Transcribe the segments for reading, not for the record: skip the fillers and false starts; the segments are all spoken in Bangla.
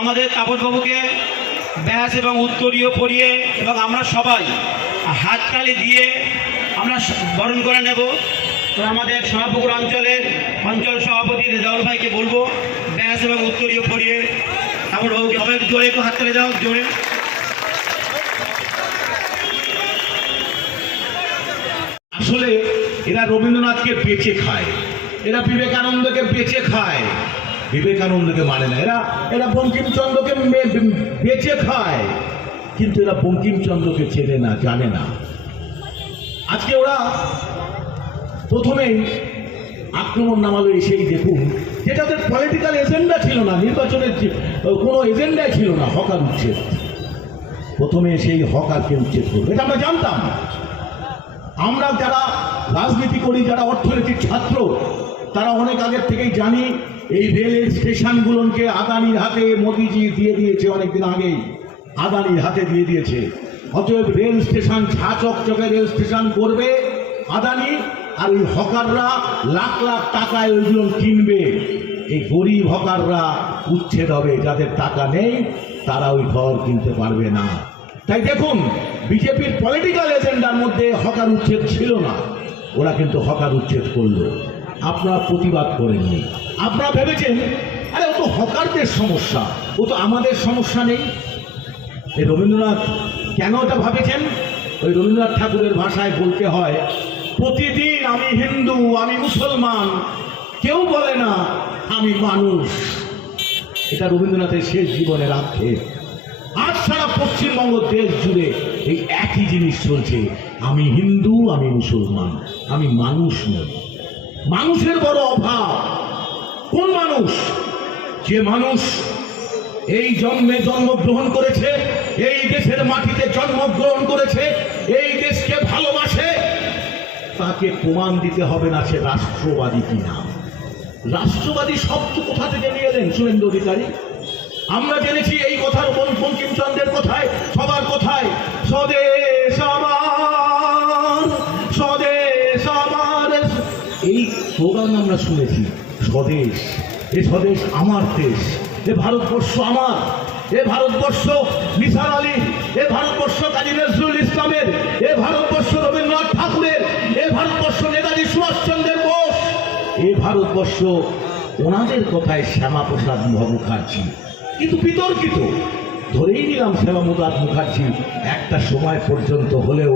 আমাদের তাপসবাবুকে ব্যাস এবং উত্তরীয় পরিয়ে এবং আমরা সবাই হাততালি দিয়ে আমরা বরণ করে নেব। তো আমাদের সোনাপুকুর অঞ্চল সভাপতি রেজাউল ভাইকে বলবো ব্যাস এবং উত্তরীয় পরিয়ে তাপসবাবুকে সবাই জোরে একটু হাততালি দাও, জোরে। আসলে এরা রবীন্দ্রনাথকে বেঁচে খায়, এরা বিবেকানন্দকে বেঁচে খায়, বিবেকানন্দকে মানে না। এরা বঙ্কিমচন্দ্রকে বেঁচে খায়, কিন্তু এরা বঙ্কিমচন্দ্রকে চেনে না, জানে না। আজকে ওরা প্রথমেই আক্রমণ নামালো এসেই দেখুন, যেটা ওদের পলিটিক্যাল এজেন্ডা ছিল না, নির্বাচনের কোনো এজেন্ডাই ছিল না, হকার উচ্ছেদ। প্রথমে সেই হকারকে উচ্ছেদ করবে, এটা আমরা জানতাম। আমরা যারা রাজনীতি করি, যারা অর্থনীতির ছাত্র, তারা অনেক আগের থেকেই জানি এই রেলের স্টেশনগুলোকে আদানির হাতে মোদিজি দিয়ে দিয়েছে, অনেকদিন আগেই আদানির হাতে দিয়ে দিয়েছে। অতএব রেল স্টেশন ঝাঁচকচকে রেল স্টেশন করবে আদানি, আর ওই হকাররা লাখ লাখ টাকায় ওইগুলো কিনবে। এই গরিব হকাররা উচ্ছেদ হবে, যাদের টাকা নেই তারা ওই ঘর কিনতে পারবে না। তাই দেখুন, বিজেপির পলিটিক্যাল এজেন্ডার মধ্যে হকার উচ্ছেদ ছিল না, ওরা কিন্তু হকার উচ্ছেদ করলো। আপনারা প্রতিবাদ করেননি, আপনারা ভেবেছেন আরে ও তো হকারদের সমস্যা, ও তো আমাদের সমস্যা নেই। এই রবীন্দ্রনাথ কেন ওটা ভাবেছেন? ওই রবীন্দ্রনাথ ঠাকুরের ভাষায় বলতে হয়, প্রতিদিন আমি হিন্দু, আমি মুসলমান, কেউ বলে না আমি মানুষ। এটা রবীন্দ্রনাথের শেষ জীবনের আক্ষেপ। আজ সারা পশ্চিমবঙ্গ দেশ জুড়ে এই একই জিনিস চলছে, আমি হিন্দু, আমি মুসলমান, আমি মানুষ নই। মানুষের বড় অভাব। কোন মানুষ? যে মানুষ এই জন্মে জন্মগ্রহণ করেছে, এই দেশের মাটিতে জন্মগ্রহণ করেছে, এই দেশকে ভালোবাসে, তাকে প্রমাণ দিতে হবে না সে রাষ্ট্রবাদী কিনা। রাষ্ট্রবাদী শব্দ কোথা থেকে নিয়ে এলেন শুভেন্দু অধিকারী? আমরা জেনেছি এই কথার বঙ্কিমচন্দ্রের কথায়, সবার কথায়, স্বদেশ আমার, স্বদেশ আমার, এই স্লোগান আমরা শুনেছি। স্বদেশ, এ স্বদেশ আমার দেশ, এ ভারতবর্ষ আমার, এ ভারতবর্ষ নিসার আলী, এ ভারতবর্ষ কাজী নজরুল ইসলামের, এ ভারতবর্ষ রবীন্দ্রনাথ ঠাকুরের, এ ভারতবর্ষ নেতাজি সুভাষচন্দ্রের বোস, এ ভারতবর্ষ ওনাদের কথায় শ্যামাপ্রসাদ মুখার্জি। কিন্তু বিতর্কিত, ধরেই নিলাম শ্যামাপ্রসাদ মুখার্জি একটা সময় পর্যন্ত হলেও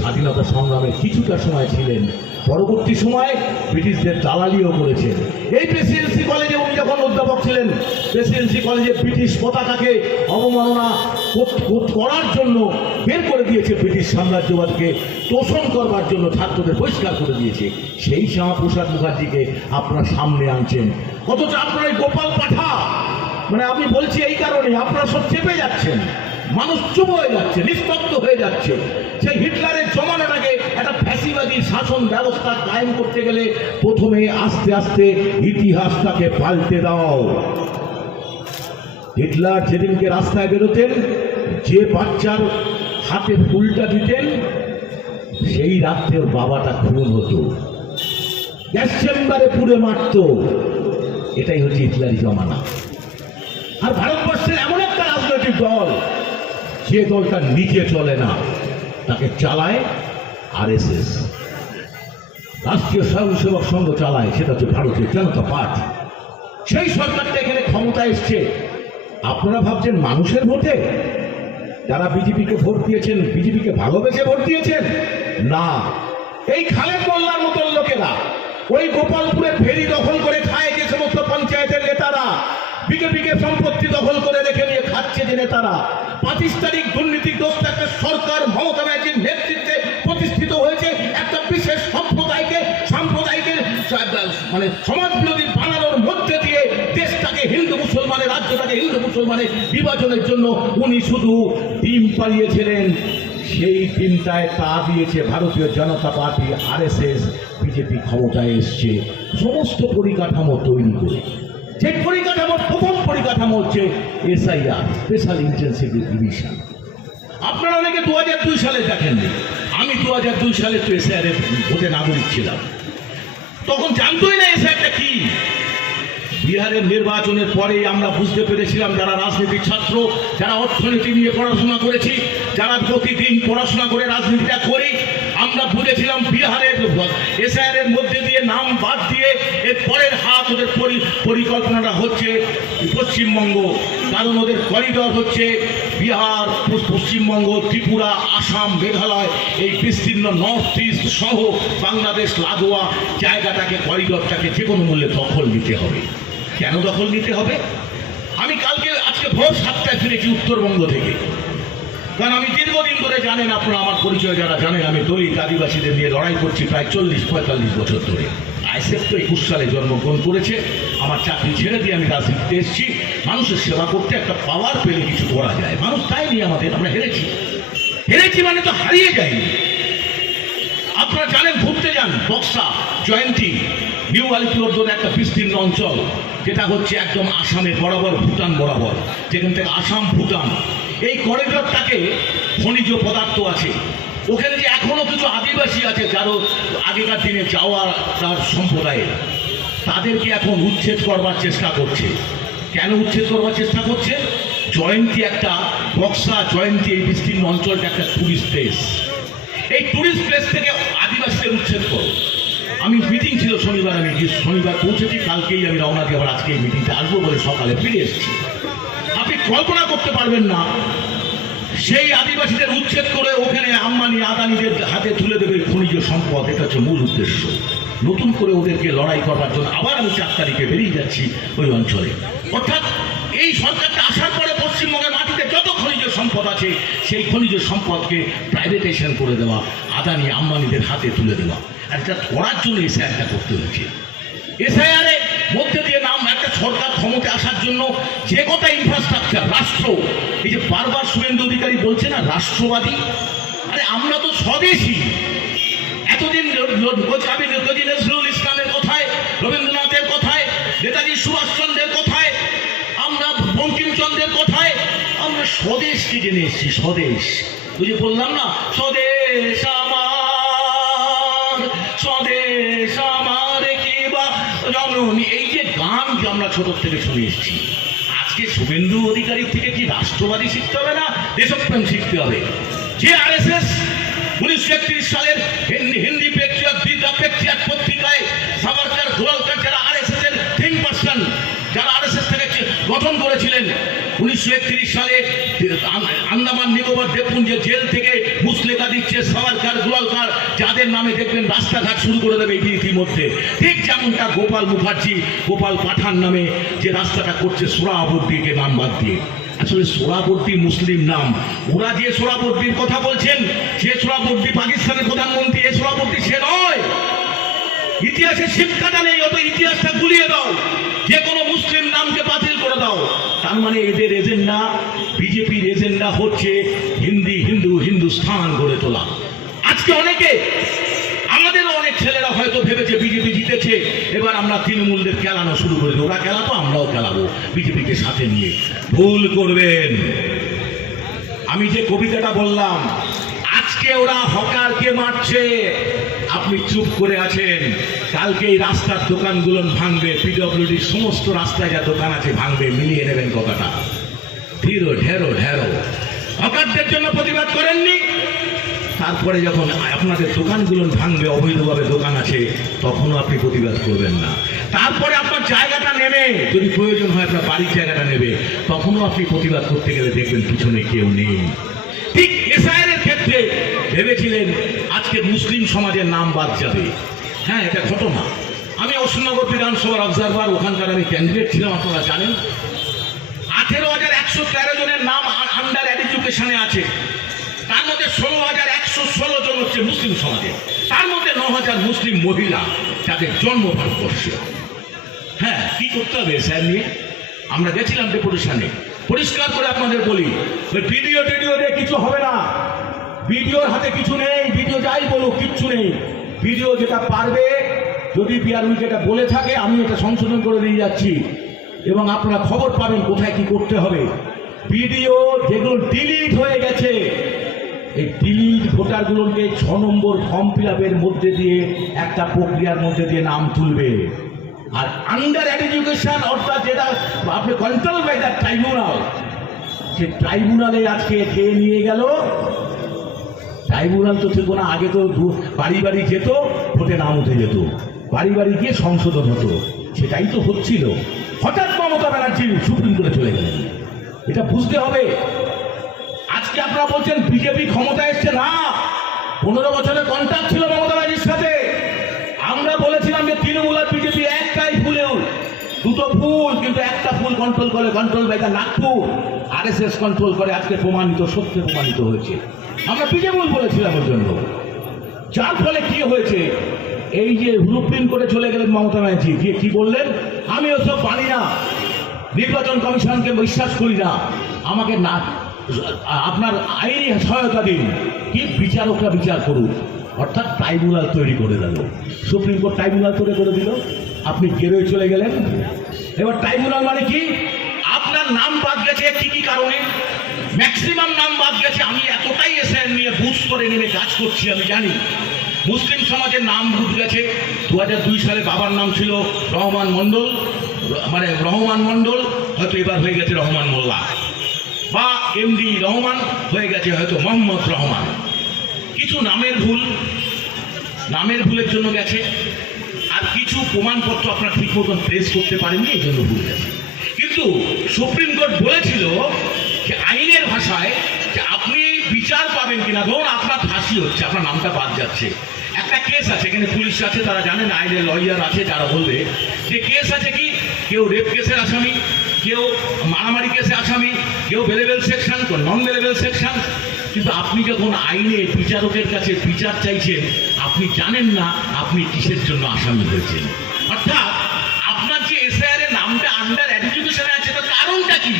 স্বাধীনতা সংগ্রামের কিছুটা সময় ছিলেন, পরবর্তী সময়ে ব্রিটিশদের দালালিও করেছেন। এই প্রেসিডেন্সি কলেজে উনি যখন অধ্যাপক ছিলেন, প্রেসিডেন্সি কলেজে ব্রিটিশ পতাকাকে অবমাননা করার জন্য বের করে দিয়েছে, ব্রিটিশ সাম্রাজ্যবাদকে তোষণ করবার জন্য ছাত্রদের বহিষ্কার করে দিয়েছে। সেই শ্যামাপ্রসাদ মুখার্জিকে আপনারা সামনে আনছেন, অথচ আপনারা এই গোপাল পাঠা, মানে আমি বলছি এই কারণে আপনারা সব চেপে যাচ্ছেন, মানুষ চুপ হয়ে যাচ্ছে, নিস্তব্ধ হয়ে যাচ্ছে। সেই হিটলারের জমানাটাকে একটা ফ্যাসিবাদী শাসন ব্যবস্থা কায়েম করতে গেলে প্রথমে আস্তে আস্তে ইতিহাসটাকে পাল্টে দাও। হিটলার যেদিনকে রাস্তায় বেরোতেন, যে বাচ্চার হাতে ফুলটা দিতেন, সেই রাত্রে ওর বাবাটা খুন হতো, গ্যাস চেম্বারে পুড়ে মারত। এটাই হচ্ছে হিটলারি জমানা। আর ভারতবর্ষের এমন একটা রাজনৈতিক দল, যে দলটা নিচে চলে না, তাকে চালায় আরএসএস, রাষ্ট্রীয় স্বয়ংসেবক সংঘ চালায়, সেটা হচ্ছে ভারতীয় জনতা পার্টি। সেই সরকারটা এখানে ক্ষমতা এসছে। আপনারা ভাবছেন মানুষের ভোটে? যারা বিজেপিকে ভোট দিয়েছেন, বিজেপিকে ভালোবেসে ভোট দিয়েছেন? না, এই খালেদ মোল্লার মতন লোকেরা, ওই গোপালপুরে ফেরি দখল করে খায় যে সমস্ত পঞ্চায়েতের নেতারা, বিজেপিকে সম্পত্তি দখল করে রেখে নিয়ে খাচ্ছে যে নেতারা, প্রাতিষ্ঠানিক দুর্নীতিগ্রস্ত একটা সরকার মমতা ব্যানার্জির নেতৃত্বে প্রতিষ্ঠিত হয়েছে একটা বিশেষ সম্প্রদায়কে মানে সমাজ বিরোধী বানানোর মধ্যে দিয়ে দেশটাকে হিন্দু মুসলমানের, রাজ্যটাকে হিন্দু মুসলমানের বিভাজনের জন্য উনি শুধু ডিম পাড়িয়েছিলেন। সেই ডিমটায় তা দিয়েছে ভারতীয় জনতা পার্টি, আরএসএস। বিজেপি ক্ষমতায় এসছে সমস্ত পরিকাঠামো তৈরি করে। যে পরিকাঠামোর প্রথম পরিকাঠামো হচ্ছে এসআইআর, স্পেশাল ইন্টেনসিভ রিভিশন। আপনারা অনেকে 2002 সালে দেখেননি, আমি 2002 সালে তো এসআইআর ভোটে নাগরিক ছিলাম, তখন জানতোই না এসআইআরটা কি। বিহারের নির্বাচনের পরেই আমরা বুঝতে পেরেছিলাম, যারা রাজনীতির ছাত্র, যারা অর্থনীতি নিয়ে পড়াশোনা করেছি, যারা প্রতিদিন পড়াশোনা করে রাজনীতিটা করি, আমরা বুঝেছিলাম বিহারের এসআইআর মধ্যে দিয়ে নাম বাদ দিয়ে এর পরের হাত ওদের পরিকল্পনাটা হচ্ছে পশ্চিমবঙ্গ। কারণ ওদের করিডর হচ্ছে বিহার, পশ্চিমবঙ্গ, ত্রিপুরা, আসাম, মেঘালয়, এই বিস্তীর্ণ নর্থ ইস্ট সহ বাংলাদেশ লাগোয়া জায়গাটাকে, করিডরটাকে যে কোনো মূল্যে দখল নিতে হবে। কেন দখল নিতে হবে? আমি আজকে ভোর 7টায় ফিরেছি উত্তরবঙ্গ থেকে। কারণ আমি দীর্ঘদিন ধরে, জানেন আপনারা আমার পরিচয় যারা জানেন, আমি দলিত আদিবাসীদের নিয়ে লড়াই করছি প্রায় 40-45 বছর ধরে। আইএসএফ তো 21 সালে জন্মগ্রহণ করেছে। আমার চাকরি ছেড়ে দিয়ে আমি রাজনীতিতে এসেছি মানুষের সেবা করতে। একটা পাওয়ার পেলে কিছু করা যায়, মানুষ তাই নিয়ে আমরা হেরেছি মানে তো হারিয়ে যায়নি। আপনারা জানেন, ঘুরতে যান বক্সা, জয়ন্তী, নিউ আলিপুরদুয়ার একটা বিস্তীর্ণ অঞ্চল, যেটা হচ্ছে একদম আসামের বরাবর, ভুটান বরাবর, যেখান থেকে আসাম ভুটান, এই করিডরটাকে খনিজ পদার্থ আছে। ওখানে যে এখনো কিছু আদিবাসী আছে যারও আগেকার দিনে যাওয়া তার সম্প্রদায়ের, তাদেরকে এখন উচ্ছেদ করবার চেষ্টা করছে। কেন উচ্ছেদ করবার চেষ্টা করছে? জয়ন্তী একটা, বক্সা, জয়ন্তী, এই বিস্তীর্ণ অঞ্চলটা একটা টুরিস্ট প্লেস। এই টুরিস্ট প্লেস থেকে আদিবাসীদের উচ্ছেদ করো। আমি মিটিং ছিল শনিবার, আমি শনিবার পৌঁছেছি, কালকেই আমি রওনা দিয়ে আবার আজকে এই মিটিংটা আসবো বলে সকালে ফিরে এসেছি। আপনি কল্পনা করতে পারবেন না, সেই আদিবাসীদের উচ্ছেদ করে ওখানে আম্বানি আদানিদের হাতে তুলে দেবে খনিজ সম্পদ। এটা হচ্ছে মূল উদ্দেশ্য। নতুন করে ওদেরকে লড়াই করবার জন্য আবার আমি 4 তারিখে বেরিয়ে যাচ্ছি ওই অঞ্চলে। অর্থাৎ এই সরকারটা আসার পরে পশ্চিমবঙ্গের মাটিতে যত খনিজ সম্পদ আছে, সেই খনিজ সম্পদকে প্রাইভেটাইজেশন করে দেওয়া, আদানি আম্বানিদের হাতে তুলে দেওয়া। আর এটা করার জন্য এসআইআরটা করতে হয়েছে। এসআইআর এর মধ্যে দিয়ে নাম একটা সরকার ক্ষমতা আসার জন্য যে কটা ইনফ্রাস্ট্রাকচার, রাষ্ট্র, এই যে বারবার শুভেন্দু অধিকারী বলছে না রাষ্ট্রবাদী, আরে আমরা তো স্বদেশী। এতদিন আমি কাজী নজরুল ইসলামের কথায়, রবীন্দ্রনাথের কথায়, নেতাজি সুভাষচন্দ্রের কথায়, আমরা বঙ্কিমচন্দ্রের কথায় আমরা স্বদেশকে জেনে এসেছি। স্বদেশ, বুঝে বললাম না, স্বদেশ আমার, স্বদেশ আমার কি বা জননী, এই যে গান যে আমরা ছোট থেকে শুনে এসেছি। আজকে শুভেন্দু অধিকারী থেকে কি রাষ্ট্রবাদী শিখতে হবে না দেশপ্রেম শিখতে হবে? যে আরএসএস 1931 সালের হিন্দি পেট্রিয়ট পত্রিকায় সাভারকার, গোয়ালকার, যারা আরএসএস এর থিঙ্ক পার্সন, যারা আরএসএস থেকে গঠন করেছিলেন 1931 সালে আন্দামান নিকোবর দ্বীপপুঞ্জের জেল থেকে মুসলেখা দিচ্ছে সাভারকার, গোয়ালকার, যাদের নামে দেখবেন রাস্তাঘাট শুরু করে দেবে ইতিমধ্যে। ঠিক যেমনটা গোপাল মুখার্জি, গোপাল পাঠান নামে যে রাস্তাটা করছে সোহরাওয়ার্দীকে নাম বাদ দিয়ে। আসলে সোহরাওয়ার্দী মুসলিম নাম। ওরা যে সোহরাওয়ার্দীর কথা বলছেন, যে সোহরাওয়ার্দী পাকিস্তানের প্রধানমন্ত্রী, এ সোহরাওয়ার্দী সে নয়। ইতিহাসে শিক্ষাটা নেই, অত ইতিহাসটা গুলিয়ে দাও, যে কোনো মুসলিম নামকে বাতিল করে দাও। তার মানে এদের এজেন্ডা, বিজেপির এজেন্ডা হচ্ছে হিন্দুস্তান গড়ে তোলা। আজকে অনেকে, আমাদেরও অনেক ছেলেরা হয়তো ভেবেছে বিজেপি জিতেছে, এবার আমরা তৃণমূলদের খেলানো শুরু করে দেবো। ওরা খেলাতো, আমরাও খেলাবো বিজেপিকে সাথে নিয়ে। ভুল করবেন। আমি যে কবিতাটা বললাম, আজকে ওরা হকারকে মারছে, আপনি চুপ করে আছেন। কালকে এই রাস্তার দোকানগুলো ভাঙবে, পিডব্লিউডির সমস্ত রাস্তায় যা দোকান আছে ভাঙবে, মিলিয়ে নেবেন কথাটা। ঢেরো ঢেরো ঢেরো হকারদের জন্য প্রতিবাদ করেননি, তারপরে যখন আপনাদের দোকানগুলো ভাঙবে, অবৈধভাবে দোকান আছে, তখনও আপনি প্রতিবাদ করবেন না। তারপরে আপনার জায়গাটা নেবে, যদি প্রয়োজন হয় আপনার বাড়ির জায়গাটা নেবে, তখনও আপনি প্রতিবাদ করতে গেলে দেখবেন পিছনে কেউ নেই। ঠিক এসআইআর এর ক্ষেত্রে ভেবেছিলেন আজকে মুসলিম সমাজের নাম বাদ যাবে। হ্যাঁ, এটা ঘটনা। আমি অশোকনগর বিধানসভার অবজারভার, ওখানকার আমি ক্যান্ডিডেট ছিলাম, আপনারা জানেন। 18,113 জনের নাম আন্ডার এডুকেশনে আছে। তার মধ্যে 16,116 জন হচ্ছে মুসলিম সমাজে, তার মধ্যে 9,000 মুসলিম মহিলা যাদের জন্ম ভারতবর্ষে। হ্যাঁ, কি করতে হবে স্যার নিয়ে? আমরা গেছিলাম ডেপুটেশনে, পরিষ্কার করে আপনাদের বলি, ভিডিও দিয়ে কিছু হবে না। ভিডিওর হাতে কিছু নেই, ভিডিও যাই বলুক কিচ্ছু নেই। ভিডিও যেটা পারবে, যদি বিআরবি যেটা বলে থাকে, আমি এটা সংশোধন করে দিয়ে যাচ্ছি এবং আপনারা খবর পাবেন কোথায় কি করতে হবে। ভিডিও যেগুলো ডিলিট হয়ে গেছে, এই ডিলিট ভোটারগুলোকে 6 নম্বর ফর্ম ফিল আপের মধ্যে দিয়ে একটা প্রক্রিয়ার মধ্যে দিয়ে নাম তুলবে। আর আন্ডার এডুকেশন অর্থাৎ যেটা আপনি কন্ট্রোল বাই দ্য ট্রাইব্যুনাল, সে ট্রাইব্যুনালে আজকে খেয়ে নিয়ে গেল। ট্রাইব্যুনাল তো ছিল না, আগে তো বাড়ি বাড়ি যেত, ভোটে নাম উঠে যেত, বাড়ি বাড়ি গিয়ে সংশোধন হতো, সেটাই তো হচ্ছিল। হঠাৎ মমতা ব্যানার্জি সুপ্রিম কোর্টে চলে গেলেন, এটা বুঝতে হবে। আজকে আপনারা বলছেন বিজেপি ক্ষমতায় এসছে, না, 15 বছরের কন্ট্রাক্ট ছিল মমতা ব্যানার্জির সাথে। আমরা বলেছিলাম যে তৃণমূল আর বিজেপি একটাই ফুলেও দুটো ফুল, কিন্তু একটা ফুল কন্ট্রোল করে, control by the Nagpur, RSS control করে। আজকে প্রমাণিত, সত্যি প্রমাণিত হয়েছে। আমরা বিজেপি বলেছিলাম ওর জন্য, যার ফলে কি হয়েছে, এই যে সুপ্রিম কোর্টে চলে গেলেন মমতা ব্যানার্জি, গিয়ে কি বললেন, আমি ওসব মানি না, নির্বাচন কমিশনকে বিশ্বাস করি না, আমাকে না আপনার আইনি সহায়তা দিন, কি বিচারকরা বিচার করুক। অর্থাৎ ট্রাইব্যুনাল তৈরি করে দিল, সুপ্রিম কোর্ট ট্রাইব্যুনাল তৈরি করে দিল, আপনি গেরোয় চলে গেলেন। এবার ট্রাইব্যুনাল মানে কি, আপনার নাম বাদ গেছে কি কি কারণে, ম্যাক্সিমাম নাম বাদ গেছে। আমি এতটাই এসআইআর নিয়ে বুঝ করে নেমে কাজ করছি, আমি জানি মুসলিম সমাজের নাম বুঝ গেছে। 2002 সালে বাবার নাম ছিল রহমান মণ্ডল, মানে রহমান মণ্ডল, হয়তো এবার হয়ে গেছে রহমান মোল্লা, বা এমডি রহমান হয়ে গেছে হয়তো মোহাম্মদ রহমান। কিছু নামের ভুলের জন্য গেছে, আর কিছু প্রমাণপত্র আপনার ঠিক মতন প্রেস করতে পারেননি, এই জন্য ভুল গেছে। কিন্তু সুপ্রিম কোর্ট বলেছিল যে আইনের ভাষায় যে আপনি বিচার পাবেন কিনা, ধরুন আপনার ফাঁসি হচ্ছে, আপনার নামটা বাদ যাচ্ছে, একটা কেস আছে, এখানে পুলিশ আছে, তারা জানেন, আইনের লয়ার আছে, যারা বলবে যে কেস আছে, কি কেউ রেপ কেসের আসামি, কেউ মারামারি কেসে আসামি, কেউ বেলেবেল সেকশন, কেউ নন বেলেবেল সেকশন। কিন্তু আপনি যখন আইনে বিচারকের কাছে বিচার চাইছেন, আপনি জানেন না আপনি কিসের জন্য আসামি হয়েছেন। অর্থাৎ আপনার যে এসআইআর এর নামটা আন্ডার এডুকেশনে আছে, তার কারণটা কি,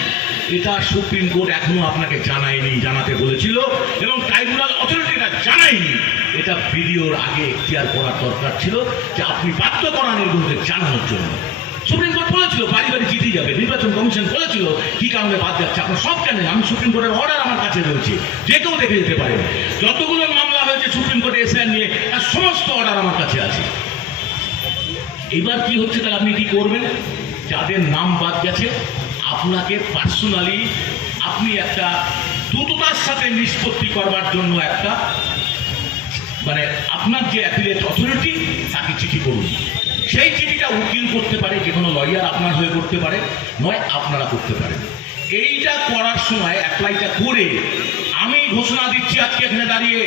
এটা সুপ্রিম কোর্ট এখনো আপনাকে জানায়নি, জানাতে বলেছিল, এবং ট্রাইব্যুনাল অথরিটিটা জানায়নি। এটা ভিডিওর আগে এখতিয়ার করার দরকার ছিল, যে আপনি বাধ্য করান এর বিরুদ্ধে জানানোর জন্য। সুপ্রিম কোর্ট বলেছিল বাড়ি বাড়ি জিতে যাবে, নির্বাচন কমিশন বলেছিল কি কারণে বাদ যাচ্ছে, আপনার সব জানেন। আমি সুপ্রিম কোর্টের অর্ডার আমার কাছে রয়েছে, যে কেউ দেখে যেতে পারেন। যতগুলো মামলা হয়েছে সুপ্রিম কোর্টে এসআইআর নিয়ে, তার সমস্ত অর্ডার আমার কাছে আছে। এবার কি হচ্ছে, তাহলে আপনি কি করবেন, যাদের নাম বাদ গেছে আপনাকে পার্সোনালি আপনি একটা দ্রুততার সাথে নিষ্পত্তি করবার জন্য একটা, মানে আপনার যে অ্যাপিলেট অথরিটি, তাকে চিঠি করুন। সেই চিঠিটা উকিল করতে পারে, যে কোনো লয়ার আপনার হয়ে করতে পারে, নয় আপনারা করতে পারেন। এইটা করার সময় অ্যাপ্লাইটা করে আমি ঘোষণা দিচ্ছি আজকে এখানে দাঁড়িয়ে,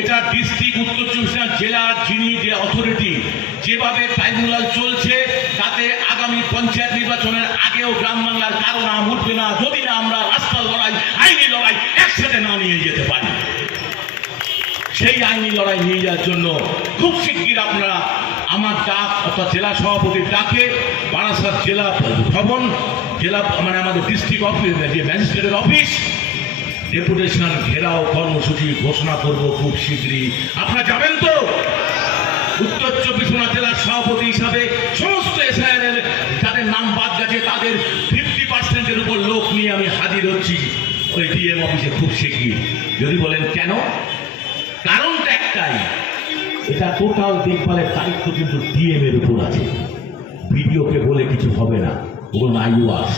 এটা ডিস্ট্রিক্ট উত্তর চব্বিশ পরগনা জেলার যিনি যে অথরিটি, যেভাবে ট্রাইব্যুনাল চলছে, তাতে আগামী পঞ্চায়েত নির্বাচনের আগেও গ্রাম বাংলার কারো নাম উঠবে না, যদি না আমরা রাস্তার লড়াই, আইনি লড়াই একসাথে না নিয়ে যেতে পারি। সেই আইনি লড়াই নিয়ে যাওয়ার জন্য খুব শিগগির আপনারা আমার ডাক, অর্থাৎ জেলা সভাপতির ডাকে বারাসাত জেলা ভবন, জেলা মানে আমাদের ডিস্ট্রিক্ট অফিস, যে ম্যাজিস্ট্রেটের অফিস, ডেপুটেশন ঘেরাও কর্মসূচি ঘোষণা করব খুব শীঘ্রই। আপনারা যাবেন তো? উত্তর চব্বিশ পরগনা জেলার সভাপতি হিসাবে সমস্ত এসআইআর যাদের নাম বাদ গেছে, তাদের 50% উপর লোক নিয়ে আমি হাজির হচ্ছি ওই ডিএম অফিসে খুব শীঘ্রই। যদি বলেন কেন, কারণটা একটাই, এটা টোটাল দেখভালের দায়িত্ব কিন্তু ডিএম এর উপর আছে। ভিডিওকে বলে কিছু হবে না, ওগুলো আইওয়াস।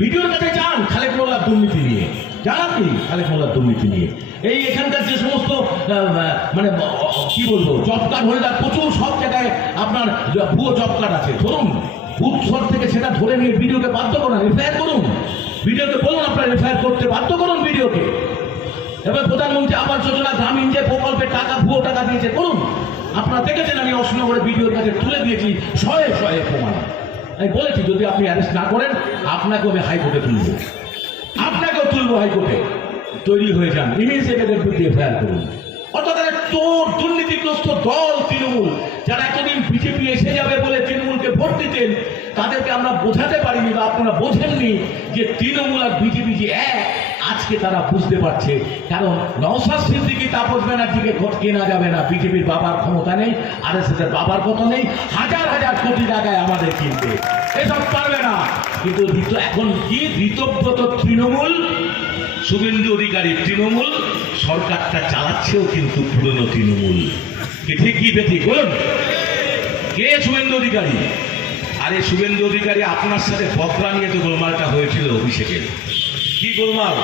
ভিডিওর কাছে যান খালেক মোল্লার দুর্নীতি নিয়ে, যান আপনি খালেক মোল্লার দুর্নীতি নিয়ে। এই এখানকার যে সমস্ত মানে কি বলবো, জব কার্ড হোল্ডার প্রচুর, সব জায়গায় আপনার ভুয়ো জব কার্ড আছে, ধরুন বুথ স্তর থেকে সেটা ধরে নিয়ে ভিডিওকে বাধ্য করুন, এফআইআর করুন, ভিডিওকে বলুন আপনার এফআইআর করতে, বাধ্য করুন ভিডিওকে। এবার প্রধানমন্ত্রী আবাস যোজনা গ্রামীণ যে প্রকল্পের টাকা, ভুয়ো টাকা দিয়েছে, করুন। আপনারা দেখেছেন, আমি অশোকনগরের ভিডিওর কাছে তুলে দিয়েছি শয়ে শয়ে প্রমাণ। আমি বলেছি যদি আপনি অ্যারেস্ট না করেন, আপনাকেও আমি হাইকোর্টে তুলব, আপনাকেও তুলবো হাইকোর্টে। তৈরি হয়ে যান, ইমিডিয়েট এদের বিরুদ্ধে এফআইআর করুন। অর্থাৎ চোর দুর্নীতিগ্রস্ত দল তৃণমূল, যারা এতদিন বিজেপি এসে যাবে বলে তৃণমূলকে ভোট দিতেন, তাদেরকে আমরা বোঝাতে পারিনি, বা আপনারা বোঝেননি যে তৃণমূল আর বিজেপি যে এক। আজকে তারা বুঝতে পারছে, কারণ নওশাদ সিদ্দিকী, তাপস ব্যানার্জিকে ভোট কেনা যাবে না। বিজেপির বাবার ক্ষমতা নেই, আরএসএস এর বাবার কথা নেই, হাজার হাজার কোটি টাকায় আমাদের কিনতে, এসব পারবে না। কিন্তু এখন কি ঋতব্রত তৃণমূল, শুভেন্দু অধিকারী তৃণমূল, সরকারটা চালাচ্ছেও কিন্তু পুরনো তৃণমূল। ঠিক কি বেঠিক বলুন? কে শুভেন্দু অধিকারী? আরে শুভেন্দু অধিকারী, আপনার সাথে বকরা নিয়ে তো গোলমালটা হয়েছিল অভিষেকের। কি গোলমাল?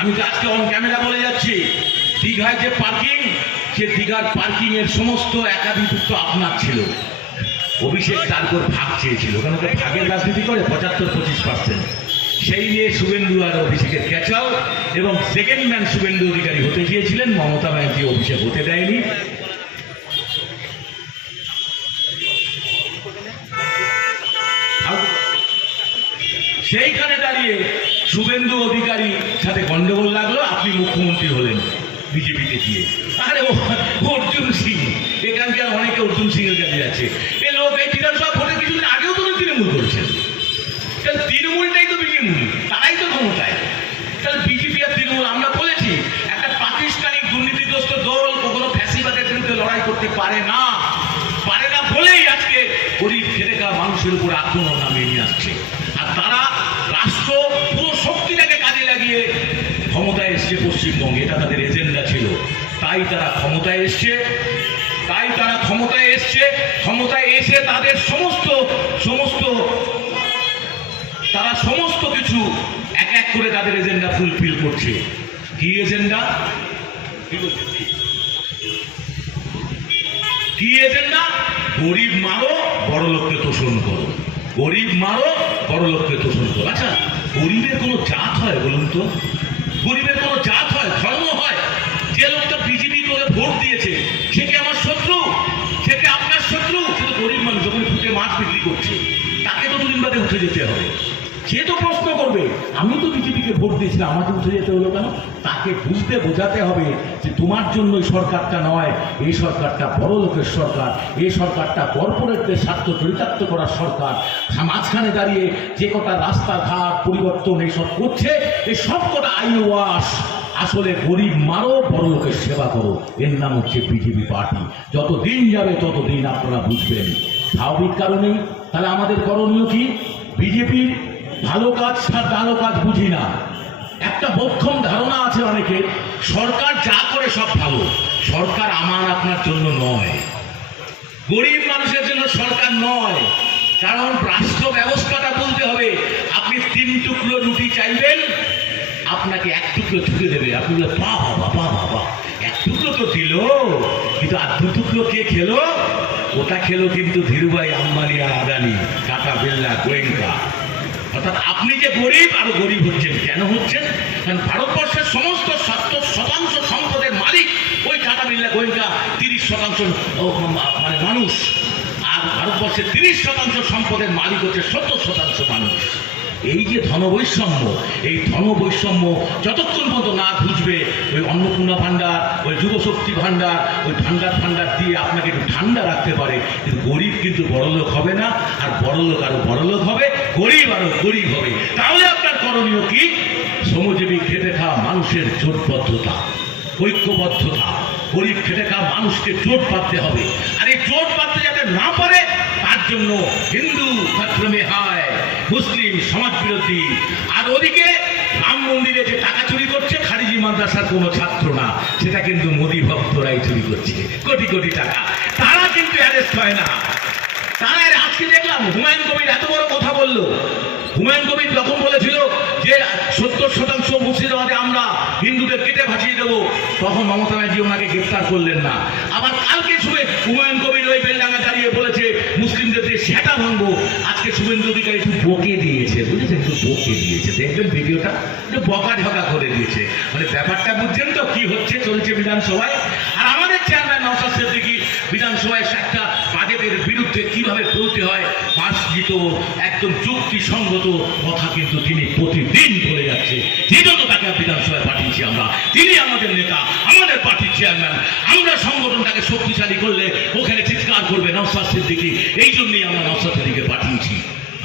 আমি তো আজকে অন ক্যামেরা বলে যাচ্ছি, দীঘায় যে পার্কিং, সে দীঘার পার্কিং এর সমস্ত একাধিপত্য আপনার ছিল। অভিষেক তার উপর ভাগ চেয়েছিল, কারণ তো ভাগের রাজনীতি করে 75-25%। সেই নিয়ে শুভেন্দু আর অভিষেকের ক্যাচাল, এবং সেকেন্ড ম্যান শুভেন্দু অধিকারী হতে চেয়েছিলেন, মমতা ব্যানার্জি অভিষেক হতে দেয়নি। সেইখানে দাঁড়িয়ে শুভেন্দু অধিকারী সাথে গন্ডগোল লাগলো, আপনি মুখ্যমন্ত্রী হলেন বিজেপিতে গিয়ে। আরে অর্জুন সিং, এখানকার অনেকে অর্জুন সিং এর কাছে আছে। এই লোক এই বিধানসভা ভোটের কিছুদিন আগেও তো তৃণমূল করেছেন। তাহলে তৃণমূলটাই তো বিজেপি, তারাই তো ক্ষমতায়। তাহলে বিজেপি আর তৃণমূল, আমরা বলেছি একটা পাকিস্তানি দুর্নীতিগ্রস্ত দল কখনো ফ্যাসিবাদের বিরুদ্ধে লড়াই করতে পারে না বলেই আজকে গরিব খেটে খাওয়া মানুষের উপর আক্রমণ নামিয়ে নিয়ে আসছে। আর তারা রাষ্ট্র পুরো শক্তিটাকে কাজে লাগিয়ে ক্ষমতায় এসছে পশ্চিমবঙ্গে, এটা তাদের এজেন্ডা ছিল। তাই তারা ক্ষমতায় এসছে, ক্ষমতায় এসে তাদের সমস্ত কিছু এক এক করে তাদের এজেন্ডা ফুলফিল করছে। কি এজেন্ডা? কি এজেন্ডা? গরিব মারো, বড় লোককে তোষণ করো। গরিব মারো, বড় লোককে তোষণ করো। আচ্ছা, গরিবের কোনো জাত হয় বলুন তো? গরিবের কোনো জাত হয়, ধর্ম হয়? যে লোকটা বিজেপি করে ভোট দিয়েছে, সে কি আমার শত্রু? সে কি আপনার শত্রু? সে তো গরিব মানুষ, যখন ফুটে মাছ বিক্রি করছে, তাকে তো দুদিন বাদে উঠে যেতে হবে। সে তো প্রশ্ন করবে, আমি তো বিজেপিকে ভোট দিয়েছিলাম, আমাকে উঠে যেতে হলো কেন? তাকে বুঝতে বোঝাতে হবে যে তোমার জন্য এই সরকারটা নয়, এই সরকারটা বড় লোকের সরকার, এই সরকারটা কর্পোরেটদের স্বার্থ চরিতার্থ করার সরকার। মাঝখানে দাঁড়িয়ে যে কটা রাস্তাঘাট পরিবর্তন এইসব করছে, এই সব কটা আইওয়াস আসলে গরিব মারো, বড় লোকের সেবা করো। এর নাম হচ্ছে বিজেপি পার্টি। যত দিন যাবে ততদিন আপনারা বুঝবেন। স্বাভাবিক কারণেই তাহলে আমাদের করণীয় কি? বিজেপির ভালো কাজ ছাড়া ভালো কাজ বুঝি না। একটা বোধক্ষম ধারণা আছে অনেকের, সরকার যা করে সব ভালো। সরকার আমার আপনার জন্য নয়, গরিব মানুষের জন্য সরকার নয়। কারণ রাষ্ট্র ব্যবস্থাটা বলতে হবে, আপনি 3 টুকরো রুটি চাইবেন, আপনাকে 1 টুকরো ছুটে দেবে। আপনি বলে পা বাবা 1 টুকরো তো দিল, কিন্তু আর 2 টুকরো কে খেলো? ওটা খেলো কিন্তু ধীরুভাই আম্বানি আর আদানি, টাটা, বিড়লা, গোয়েঙ্কা। অর্থাৎ আপনি যে গরিব, আরো গরিব হচ্ছেন। কেন হচ্ছেন? কারণ ভারতবর্ষের সমস্ত 70% সম্পদের মালিক ওই টাটা, বিড়লা, গোয়েঙ্কা। 30% মানে মানুষ, আর ভারতবর্ষের 30% সম্পদের মালিক হচ্ছে 70% মানুষ। এই যে ধনবৈষম্য, এই ধনবৈষম্য যতক্ষণ পর্যন্ত না বুঝবে, ওই অন্নপূর্ণা ভাণ্ডার, ওই যুবশক্তি ভাণ্ডার, ওই ভাণ্ডার দিয়ে আপনাকে একটু ঠান্ডা রাখতে পারে, কিন্তু গরিব কিন্তু বড়লোক হবে না। আর বড়লোক আরো বড়লোক হবে, গরিব আরো গরিব হবে। তাহলে আপনার করণীয় কি? শ্রমজীবী খেটে খাওয়া মানুষের জোটবদ্ধতা, ঐক্যবদ্ধতা। গরিব খেটে খাওয়া মানুষকে জোট বাঁধতে হবে। আর এই জোট বাঁধতে যাতে না পারে, তার জন্য হিন্দু খত্রমে হয়, মুসলিম সমাজ বিরোধী। আর ওদিকে রাম মন্দিরে যে টাকা চুরি করছে, খারিজি মাদ্রাসার কোনো ছাত্র না, সেটা কিন্তু মোদী ভক্তরাই চুরি করছে কোটি কোটি টাকা। তারা কিন্তু অ্যারেস্ট হয় না। তারা আজকে দেখলাম হুমায়ুন কবির এত বড় কথা বললো। হুমায়ুন কবির যখন বলেছিল যে 70% মুর্শিদাবাদে আমরা হিন্দুদের কেটে ভাসিয়ে দেবো, তখন মমতা ব্যানার্জি ওনাকে গ্রেফতার করলেন না। আবার কালকে হুমায়ুন কবির ওই বেলডাঙ্গা দাঁড়িয়ে বলেছে মুসলিমদের দিয়ে সেটা ভাঙবো। আজকে শুভেন্দু অধিকারী একটু বকে দিয়েছে, বুঝেছেন? একটু বকে দিয়েছে, দেখবেন ভিডিওটা, একটু বকা ঝকা করে দিয়েছে। মানে ব্যাপারটা বুঝছেন তো কি হচ্ছে, চলছে বিধানসভায়। আর আমাদের চেয়ারম্যান নওশাদ সিদ্দিকী বিধানসভায় একটা বাজেটের বিরুদ্ধে কিভাবে বলতে হয়, মার্জিত একদম যুক্তিসঙ্গত কথা কিন্তু তিনি প্রতিদিন বলে যাচ্ছে। যে জন্য তাকে বিধানসভায় পাঠিয়েছি আমরা। তিনি আমাদের নেতা, আমাদের পার্টির চেয়ারম্যান। আমরা সংগঠনটাকে শক্তিশালী করলে ওখানে চিৎকার করবে নওশাদ সিদ্দিকী। এই জন্যই আমরা নওশাদ সিদ্দিকীকে পাঠিয়েছি।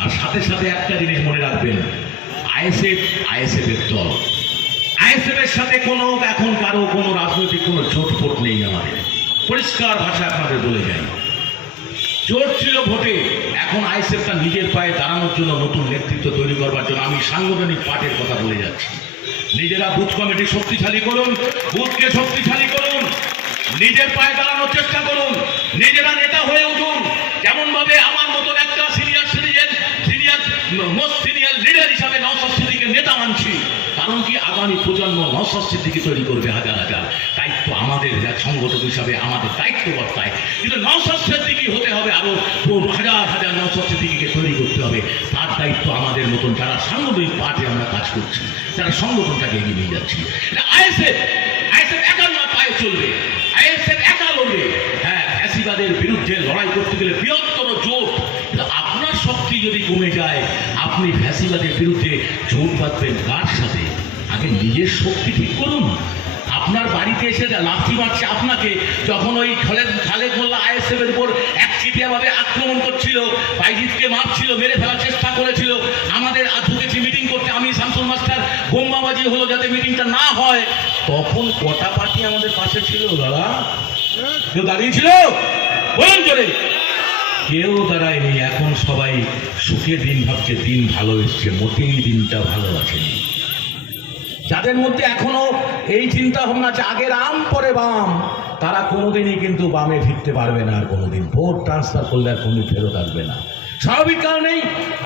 আর সাথে সাথে একটা জিনিস মনে রাখবেন, আইএসএফ এর দল, আইএসএফ এর সাথে কোনো এখন কারো কোনো রাজনৈতিক কোনো জোটফোট নেই। আমাদের পরিষ্কার ভাষায় আপনাদের বলে যাই, জোট ছিল ভোটে। এখন আইএসএফটা নিজের পায়ে দাঁড়ানোর জন্য, নতুন নেতৃত্ব তৈরি করবার জন্য, আমি সাংগঠনিক পার্টির কথা বলে যাচ্ছি। নিজেরা বুথ কমিটি শক্তিশালী করুন, বুথকে শক্তিশালী করুন। নিজের পায়ে দাঁড়ানোর চেষ্টা করুন, নিজেরা নেতা হয়ে উঠুন। যেমন ভাবে আমার মতন একটা সিনিয়র মোস্ট সিনিয়র লিডার হিসাবে নওশাদ সিদ্দিকীকে নেতা মানছি, কারণ কি আগামী প্রজন্ম নওশাদ সিদ্দিকী তৈরি করবে হাজার হাজার। দায়িত্ব আমাদের সংগঠক হিসাবে আমাদের দায়িত্ব বর্তায়, কিন্তু নওশাদ সিদ্দিকী হতে হবে, আরো হাজার হাজার নওশাদ সিদ্দিকীকে তৈরি করতে হবে। তার দায়িত্ব আমাদের মতন যারা সাংগঠনিক পার্টি আমরা কাজ করছি, যারা সংগঠনটাকে এগিয়ে নিয়ে যাচ্ছি। আইএসএফ একার না পায়ে চলবে, আইএসএফ একা লড়বে। হ্যাঁ, ফ্যাসিবাদের বিরুদ্ধে লড়াই করতে গেলে বৃহত্তর জোট। আপনার শক্তি যদি কমে যায়, আপনি ফ্যাসিবাদের বিরুদ্ধে জোট বাঁধবেন কার সাথে? আগে নিজের শক্তি ঠিক করুন। আপনার বাড়িতে এসে লাথি মারছে আপনাকে, যখন ওই খালেদ মোল্লা আইএসএফ এর উপর একচেটিয়াভাবে আক্রমণ করছিল, বাইজিৎকে মারছিল, মেরে ফেলার চেষ্টা করেছিল, আমাদের ঢুকেছি মিটিং করতে, আমি শামসুল মাস্টার বোমাবাজি হলো যাতে মিটিংটা না হয়, তখন কটা পার্টি আমাদের পাশে ছিল? দাদা কেউ দাঁড়িয়েছিল? বলুন জোরে। কেউ দাঁড়ায়নি। এখন সবাই সুখের দিন ভাবছে, দিন ভালো এসছে, মোটেই দিনটা ভালো আসেনি। যাদের মধ্যে এখনো এই চিন্তা ভাবনা আছে আগে রাম পরে বাম, তারা কোনোদিনই কিন্তু বামে ফিরতে পারবে না। আর কোনোদিন ভোট ট্রান্সফার করলে আর কোনোদিন ফেরত আসবে না। স্বাভাবিক কারণেই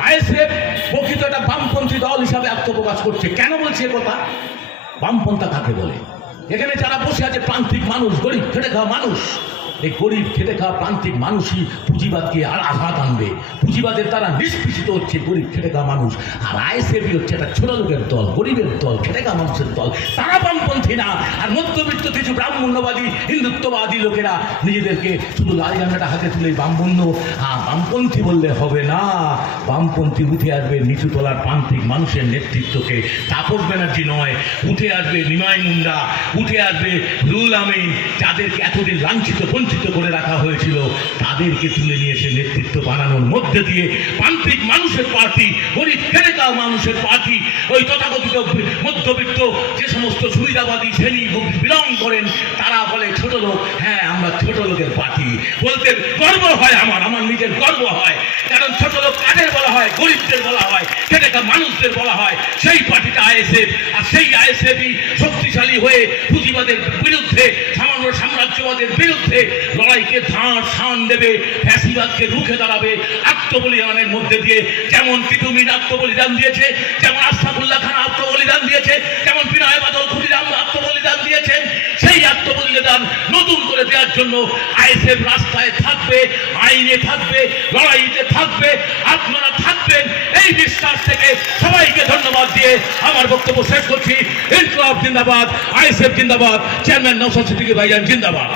আইএসএফ প্রকৃত একটা বামপন্থী দল হিসাবে আত্মপ্রকাশ করছে। কেন বলছে কথা? বামপন্থা কাকে বলে? এখানে যারা বসে আছে প্রান্তিক মানুষ, গরিব খেটে খাওয়া মানুষ। এই গরিব খেটে খাওয়া প্রান্তিক মানুষই পুঁজিবাদকে আর আঘাত আনবে। পুঁজিবাদের দ্বারা নিষ্পেষিত হচ্ছে গরিব খেটে খাওয়া মানুষ। আর আইএসএফ হচ্ছে একটা ছোট লোকের দল, গরিবের দল, খেটে খাওয়া মানুষের দল। তারা বামপন্থী না। আর মধ্যবিত্ত কিছু ব্রাহ্মণ্যবাদী হিন্দুত্ববাদী লোকেরা নিজেদেরকে শুধু লাল ঝান্ডাটা হাতে তুলে বামপন্থী বললে হবে না। বামপন্থী উঠে আসবে নিচু তলার প্রান্তিক মানুষের নেতৃত্বকে। তাপস ব্যানার্জি নয়, উঠে আসবে নিমাই মুন্ডা, উঠে আসবে রুল আমিন, যাদেরকে এতদিন লাঞ্ছিত বঞ্চিত করে রাখা হয়েছিল, তাদেরকে তুলে নিয়ে এসে নেতৃত্ব বানানোর মধ্যে দিয়ে প্রান্তিক মানুষের পার্টি, গরিব খেটে খাওয়া মানুষের পার্টি, ওই তথাকথিত মধ্যবিত্ত যে সমস্ত সুবিধাবাদী শ্রেণী বিলং করেন, তারা বলে ছোট লোক। হ্যাঁ, আমরা ছোট লোকের পার্টি বলতে গর্ব হয়, আমার নিজের গর্ব হয়। কারণ ছোট লোক কাদের বলা হয়? গরিবদের বলা হয়, খেটে খাওয়া মানুষদের বলা হয়। সেই পার্টিটা আইএসএফ। আর সেই আইএসএফই শক্তিশালী হয়ে পুঁজিবাদের বিরুদ্ধে, সাম্রাজ্যবাদের বিরুদ্ধে লড়াইকে ধান দেবে, ফ্যাসিবাদকে রুখে দাঁড়াবে আত্মবলিদানের মধ্যে দিয়ে। যেমন তিতুমির আত্মবলিদান দিয়েছে, যেমন আশরাফুল্লাহ খান আত্মবলিদান দিয়েছে, যেমন বিনয় বাদল ক্ষুদিরাম আত্মবলিদান দিয়েছেন, সেই আত্মবলিদান নতুন করে দেওয়ার জন্য আইএসএফ রাস্তায় থাকবে, আইনে থাকবে, লড়াইতে থাকবে। আপনারা থাকবেন এই বিশ্বাস থেকে সবাইকে ধন্যবাদ দিয়ে আমার বক্তব্য শেষ করছি। ইনকলাব জিন্দাবাদ, আইএসএফ জিন্দাবাদ, চেয়ারম্যান নওশাদ সিদ্দিকী ভাইজান জিন্দাবাদ।